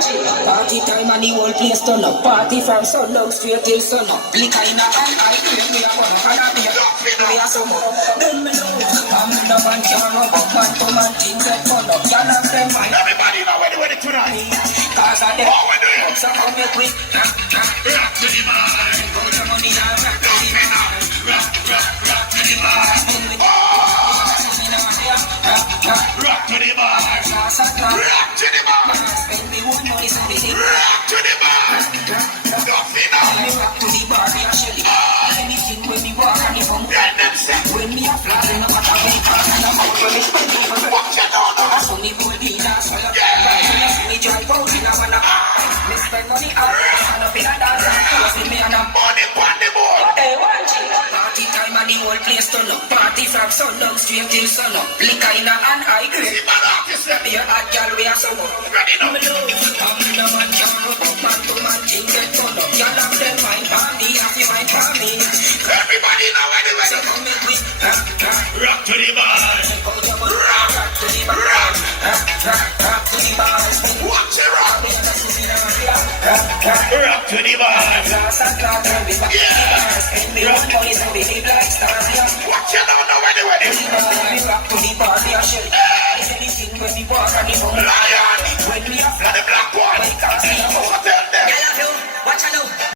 Party time and the whole place turn up. Party from sundown straight till sun up. Liquor in a hand, I claim me a one. And I be a we a sum up. Then me know, I'm in a man can't run up. Man to man things that fun up. Y'all have them mind. Everybody know where they ready tonight. Cause I them. What we doing? So come make we Rock to the mind. go to money and rock to the man. Rock to the mind. Rock to the mind. Rock to the mind. Spend me one money so they say Rock to the mind. Nothing else. rock to the bar, they a shelly. Anything when me walk and if I'm Let them say. when me a fly, no matter how far and I'm out when me spend me for What you don't know? that's when me pull the dance when I when I see me drive out in a man a me spend money out and up in a dance and close with me and I'm Money on the board. hey, watch it. Party time and the whole place turn up. Party from sundown straight till sun up. Liquor in a hand, I grip. See my rock is set. Be a hot girl, we a sum up. Ready now. Me know, I'm in a man can't run up. Man to man things get fun up. Y'all have them mind for me, have you mind for me. Everybody know where they So ready. come make we Rock to the mind. rock to the bar, rock to the bar. Watch it rock. Rock Rock to the mind. glass and glass and we back. Spend me one money so we live like stars. Watch it now. Know where they ready. We rock to the bar, we a shell. Anything when we walk and if I'm